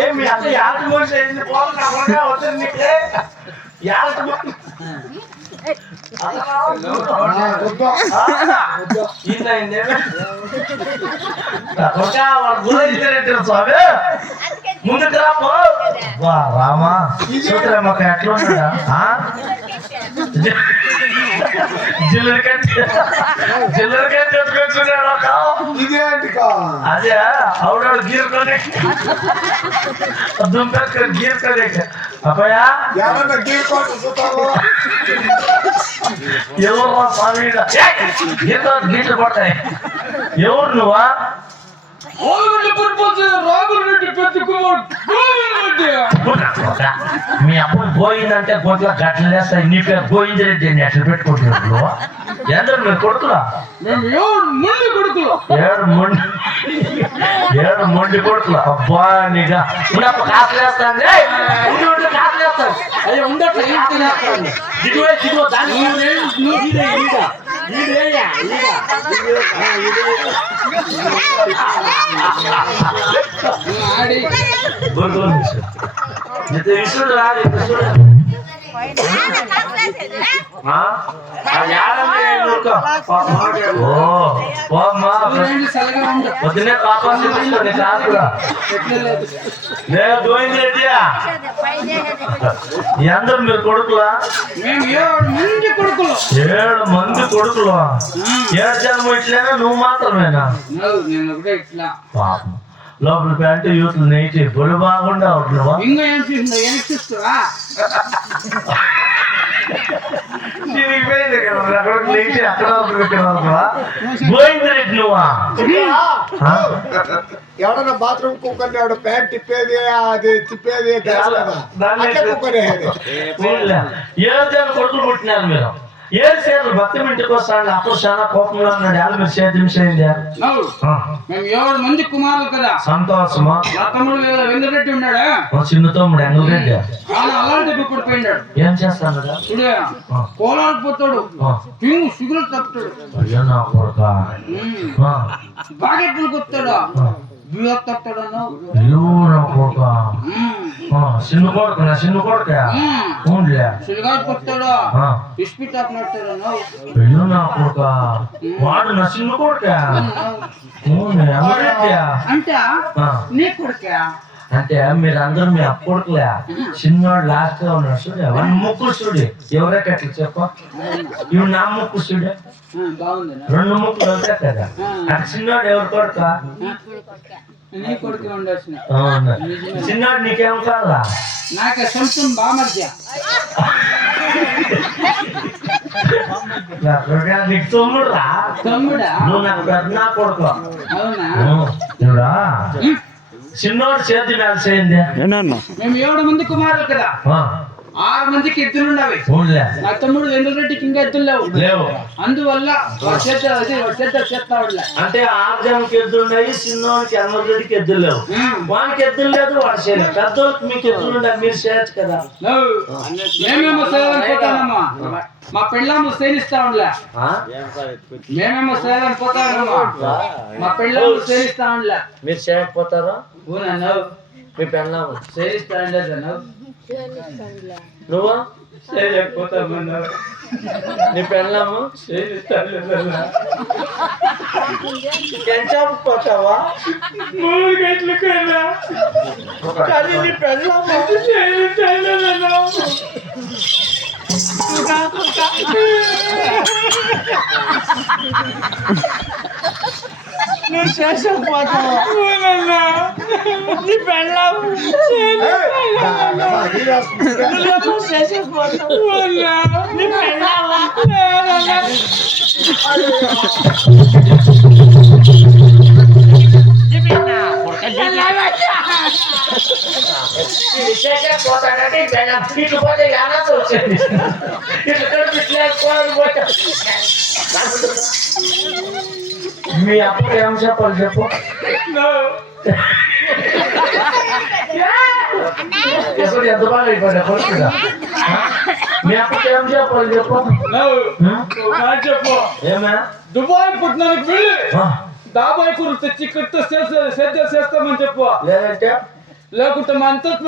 ఏమి అంత యాభై మనిషి అయింది పోగా వచ్చింది నీకే యాభై స్వామి ముందుకు రాపో రామా సూత్రమ్మక ఎట్లా ఉన్నాడా అదే ఆవిడ గీరుకొని దుంపెక్క గీరుకొని అబ్బాయా ఎవరు స్వామి గీట్లు పడతాయి ఎవరు నువ్వా మీ అప్పుడు పోయిందంటే గొంతులో గట్ల వేస్తాయి నీ పేరు పోయింది రెడ్డి అని అట్లా పెట్టుకుంటున్నారు ఎందరు మీరు కొడుకులా ఏడు మొండి కొడుకులా అబ్బా నీగా కాసులు వేస్తాను కాసులు వేస్తాను అయ్యో ఉండట్లే దిగువ దిగువ దాన్ని విసుడు రాదు పొద్దునే పాపం చూపించుకోండి కాకుడా నేను గోవింద్ రెడ్డి అందరూ మీరు కొడుకులా 7 మంది కొడుకులు 7 జన్మ ఇట్లేనా నువ్వు మాత్రమేనా పాపం లోపల ప్యాంటు యూత్లు నెయ్యి బొలు బాగుండా ఉంటున్నావా గోవిందరెడ్డి నువ్వా ఎవడన్నా బాత్రూమ్ కుక్కర్ ఎవడ ప్యాంట్ తిప్పేది అది తిప్పేది ఏడు కొడుకులు పుట్టినారు మీరు 7 సేర్లు భక్తి ఇంటికి వస్తాడు అప్పుడు చాలా కోపంగా ఉన్నాడు వాళ్ళు మీరు సేద్యం మేము 7 మంది కుమారులు కదా సంతోషమా తమ్ముడు వెంకటరెడ్డి ఉన్నాడా చిన్న తమ్ముడు ఎంగరెడ్డి అలాంటి ఇప్పుడు పోయినాడు ఏం చేస్తాడు చూడే కోలాడు పోతాడు సిగురు తప్పుతాడు అయ్యో నా కొడుక బాగా కొత్తాడు చిన్న కొడుకు నా చిన్న కొడుక కొత్తాడు అయ్యో నా కొడుక వాడు నా చిన్న కొడుక అంటే నీ కొడుక అంటే మీరందరూ మీ అప్పడుకులే చిన్నవాడు లాస్ట్ గా ఉన్నాడు చూడే వన్ ముక్కులు చూడే ఎవరైతే అట్లా చెప్ప ఇవి నా ముక్కు చూడే 2 ముక్కులు అవుతాయి కదా అటు చిన్నవాడు ఎవరు కొడుక చిన్నవాడు నీకేం కాదా నాకు సొంతం బామర్జ నీకు తమ్ముడురా తమ్ముడా నువ్వు నాకు పెద్ద కొడుకు అవునా చిన్నోడు చేతి మేల చేయండి మేము 7 మంది కుమారులు కదా 6 మందికి ఎద్దులున్నవి నా తమ్ముడు వెంకటరెడ్డికి ఇంకా ఎద్దులు లేవు అందువల్ల అంటే 6 జనకి ఎద్దులున్నాయి చిన్నోడికి ఎంగరెడ్డికి ఎద్దులు లేవు వానికి ఎద్దులు లేదు వాడు చేయలేదు పెద్దోళ్ళకి మీకు ఎద్దులు ఉన్నాయి మీరు చేయొచ్చు కదా మేమేమో సేవనిపోతానమ్మా మా పెళ్ళాము సేనిస్తా ఉండలే మేమేమో సేవనిపోతానమ్మా మా పెళ్ళాము సేనిస్తా ఉండలే మీరు చేయకపోతారా నవ్వు మీ పెళ్ళాము సేనిస్తా ఉండలేదు నువ్వా చేయలేకపోతామన్నావు నీ పెళ్ళాము పోతావా 3 గంటలకైనా కానీ నీ పెళ్ళాము నువ్వు చేసకపోతావా నీ పెళ్ళాము చేసకపోతావు పోతాడంటే ఇట్లు పోతే యానాతో వచ్చేది ఇట్లా కనిపించలేకపోవడం పోతే మీ అప్పుడు ఏం చెప్పాలి చెప్పు ఎప్పుడు ఎంత బాగా అయిపోయినా కొడుకుగా మీ అప్పుడు ఏం చెప్పాలి చెప్పు చెప్పు ఏమే దుబాయ్ పుట్టినానికి వెళ్ళి డాబాయ్ కూర తెచ్చి కట్ట చేస్తామని చెప్పు లేదంటే లేకుంటే మా అంతకు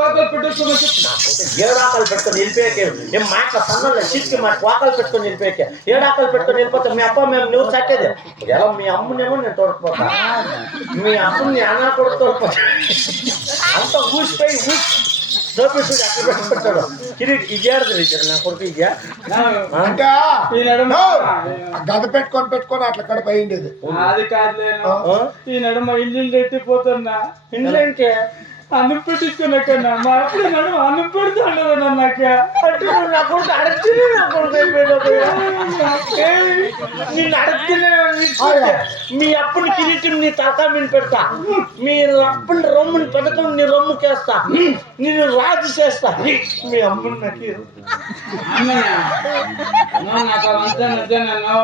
వాకలు పెట్టేసుకోమని చెప్పు ఏడాకలు పెట్టుకొని నిలిపేకే ఏం మాట సన్నలు చిక్కి మాట వాకలు పెట్టుకొని నిలిపేకే ఏడాకలు పెట్టుకొని నిలిపోతే మీ అప్ప మేము నువ్వు చక్కేది ఎలా మీ అమ్మనేమో నేను తోడుకుపోతా మీ అమ్మని అన్న కూడా తోడుకుపోతా అంత ఊసిపోయి చూపిస్తుంది అక్కడ పెట్టుకుంటాడు ఇది ఇదేడుతుంది ఇక్కడ నా కొడుకు ఇదే అంటే ఈ నడుమ గద పెట్టుకొని అట్లా కడుపు అయ్యిండేది అది కాదులేను ఈ నడుమ ఇంజిన్ ఎట్టిపోతున్నా ఇంట్లో అంటే అన్నం పెట్టించుకున్నాకన్నా మా అప్పుడు నడుమ అన్నం పెడుతుండదు నాకు అంటే నువ్వు నా కొడుకు అడుగుతుంది నా కొడుకు నిన్ను అడుగుతున్నా మీ అప్పుని కిరీటి నీ తలకా మీద పెడతా మీ అప్పుని రొమ్ముని పెడతాం నీ రొమ్ముకేస్తా నేను రాజు చేస్తా మీ అమ్మని నాకు నాకు అవంతా నన్ను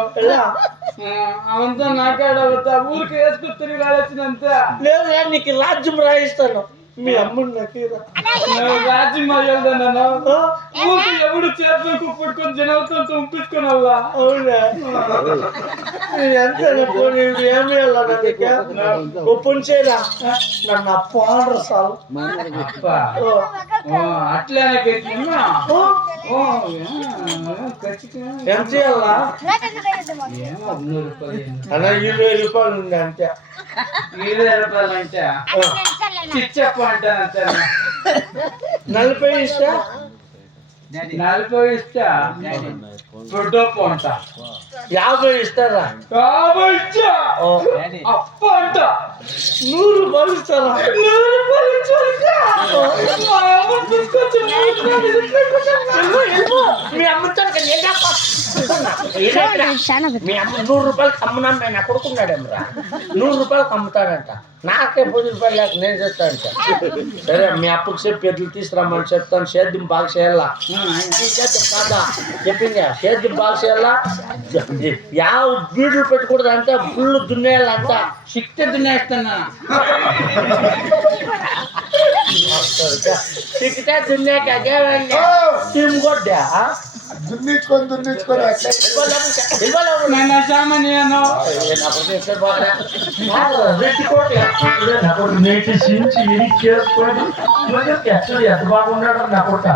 అవంతా నాకాడవుతా ఊరికి వేసుకుని తిరిగి వచ్చినంత లేదు నీకు రాజ్యం రాయిస్తాను మీ అమ్మని నాకు రాజ్యం వెళ్తాను ఊరికి ఎవడు చేతులకు పట్టుకొని జనంతో పంపించుకొని అవ్వా అవునా ఎంత ఏమి ఓపెన్ చేయరా నన్ను అప్ప ఆర్డర్ సార్ అట్లానే ఏం చేయాలా ఏమో 100 రూపాయలు అలా 20 రూపాయలు ఉంది అంతే 20 రూపాయలు అంటే చిచ్చప్ప అంటాను 40 ఇస్తా 40 ఇస్తా దొడ్డప్పు అంట 50 ఇస్తారా కాబట్టా అప్ప అంట 100 రూపాయలు ఇస్తారా 100 రూపాయలు ఇచ్చాక మీ అమ్మతో మీ అమ్మ 100 రూపాయలకి అమ్మునా నేను కొడుకున్నాడేమరా 100 రూపాయలకి అమ్ముతాడంట నాకే 10 రూపాయలు లేక నేను చెప్తాడంట సరే మీ అప్పుకి చెప్పి ఎడ్లు తీసుకురామని చెప్తాను సేద్యం బాగా చేయాలా చేద్దాం కాదా చెప్పింది సేద్యం బాగా చేయాలా యావ బీడులు పెట్టకూడదు అంటే ఫుల్ దున్నేయాలంట శక్తి దున్నేస్తున్నా చిక్కితే దున్నేక టీమ్ కొట్టా దున్నించుకొని నేను సామాన్యను నేటి సించి ఇది చేసుకొని ఎంత బాగున్నాడు నా కొట్ట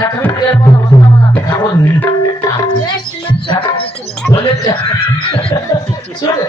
కట్టబెట్టి చూడు